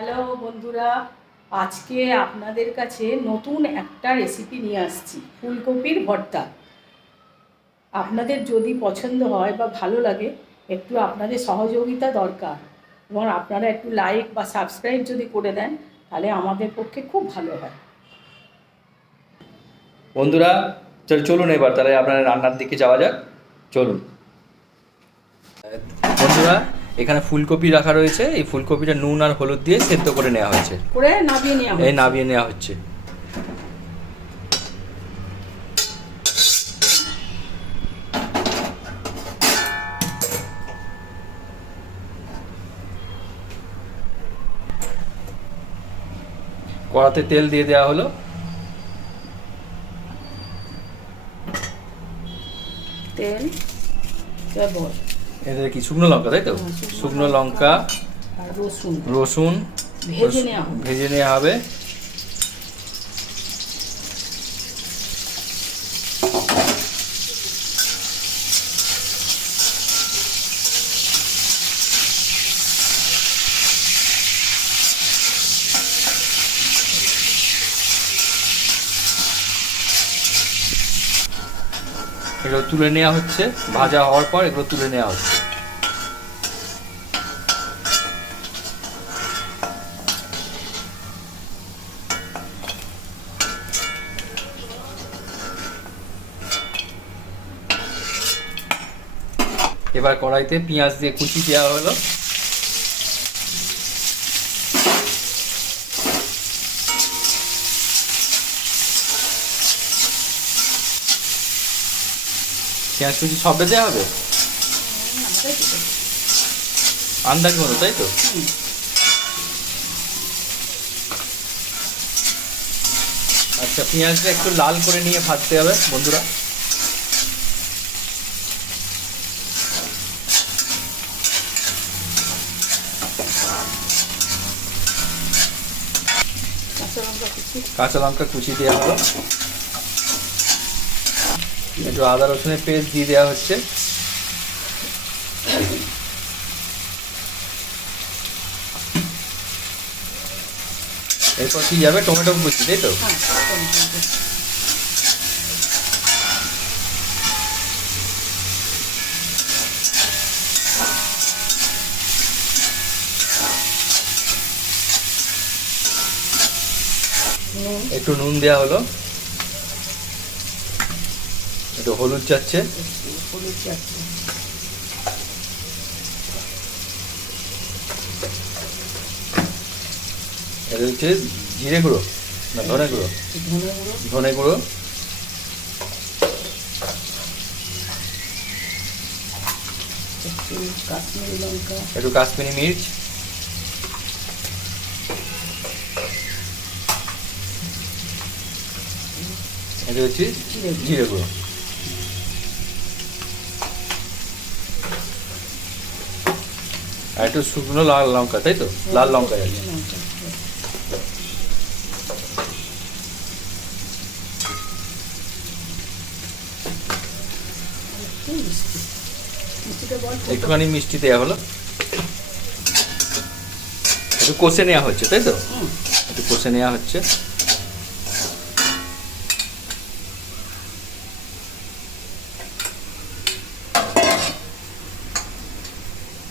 Hello বন্ধুরা, আজকে আপনাদের কাছে নতুন একটা রেসিপি নিয়ে আসছি, ফুলকপির ভর্তা। আপনাদের যদি পছন্দ হয় বা ভালো লাগে, একটু আপনাদের সহযোগিতা দরকার এবং আপনারা একটু লাইক বা সাবস্ক্রাইব যদি করে দেন তাহলে আমাদের পক্ষে খুব ভালো হয়। বন্ধুরা চলুন এবার তাহলে আপনার রান্নার দিকে যাওয়া যাক। চলুন বন্ধুরা, এখানে ফুলকপি রাখা রয়েছে। এই ফুলকপিটা নুন আর হলুদ দিয়ে সেদ্ধ করে নেওয়া হয়েছে, নাবিয়ে নেওয়া হচ্ছে। কড়াতে তেল দিয়ে দেওয়া হলো। তেল, এদের কি শুকনো লঙ্কা, তাই তো? শুকনো লঙ্কা আর রসুন ভেজে নেওয়া হবে। এগুলো তুলে নেওয়া হচ্ছে, ভাজা হওয়ার পর এগুলো তুলে নেওয়া হচ্ছে। এবার কড়াইতে পেঁয়াজ দিয়ে কুচি দেওয়া হলো। পেঁয়াজ কুচি সবে দেওয়া হবে আন্দাজ মতো, তাই তো? আচ্ছা, পেঁয়াজটা একটু লাল করে নিয়ে ভাজতে হবে বন্ধুরা। কাঁচা লঙ্কা কুচি দেওয়া হলো। একটু আদা রসুনের পেস্ট দিয়ে দেওয়া হচ্ছে। এরপর কি যাবে? টমেটো কুচি, তাই তো? একটু নুন দেওয়া হলো, একটু হলুদ যাচ্ছে, এটা হচ্ছে জিরে গুঁড়ো না ধনে গুঁড়ো? ধনে গুঁড়ো, একটু কাশ্মীরি মির্চ, এটা হচ্ছে জিরে গুঁড়ো, আর একটু শুকনো লাল লঙ্কা, তাই তো? লাল লঙ্কা আছে। একটুখানি মিষ্টি দেওয়া হলো, একটু কষে নেওয়া হচ্ছে, তাই তো? একটু কষে নেওয়া হচ্ছে।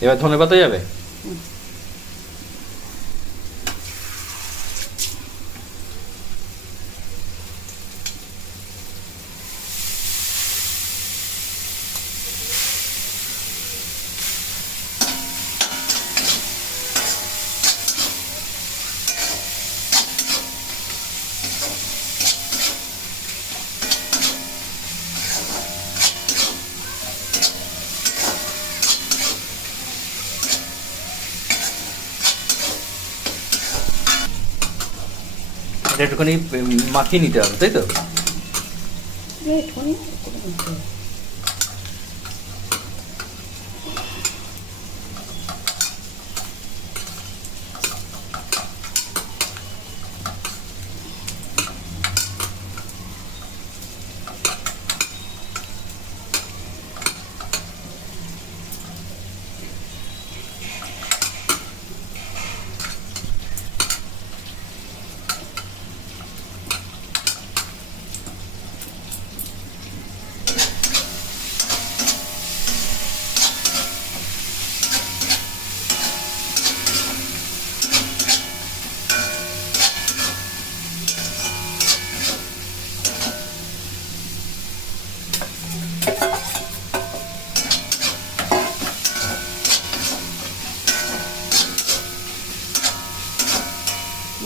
এবার ধনেপাতা যাবে। এটা একটুখানি মাখিয়ে নিতে হবে, তাই তো?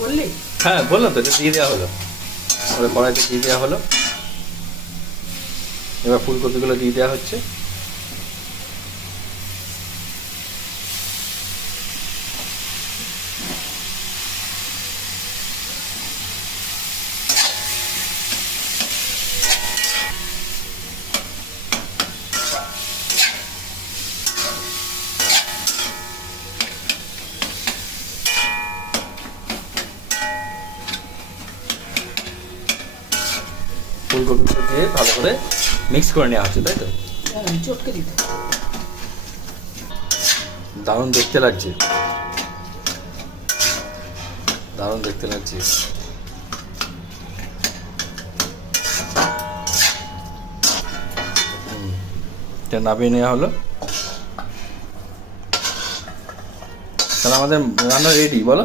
বললি? হ্যাঁ বললাম তো, এটা দিয়ে দেওয়া হলো, ওরা কড়াইতে দিয়ে দেওয়া হলো। এবার ফুলকপিগুলো দিয়ে দেওয়া হচ্ছে। ফুলকপিগুলো দিয়ে ভালো করে মিক্স করে নেওয়া হচ্ছে, তাই তো? চটকে দিতে। দারুণ দেখতে লাগছে, দারুণ দেখতে লাগছে। এটা নামিয়ে নেওয়া হলো। তাহলে আমাদের রান্না রেডি, বলো?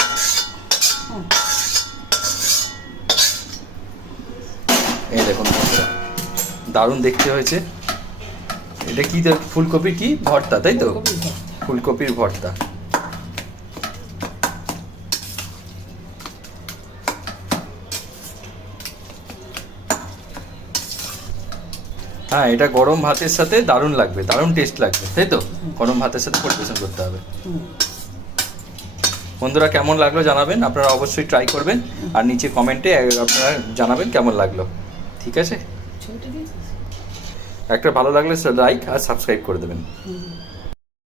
এই দেখুন বন্ধুরা, দারুণ দেখতে হয়েছে। এটা কি ফুলকপির কি ভর্তা, তাই তো? ফুলকপির ভর্তা। হ্যাঁ, এটা গরম ভাতের সাথে দারুণ লাগবে, দারুণ টেস্ট লাগবে, তাই তো? গরম ভাতের সাথে পরিবেশন করতে হবে। বন্ধুরা কেমন লাগলো জানাবেন, আপনারা অবশ্যই ট্রাই করবেন, আর নিচে কমেন্টে আপনারা জানাবেন কেমন লাগলো। ঠিক আছে, একটা ভালো লাগলে লাইক আর সাবস্ক্রাইব করে দেবেন।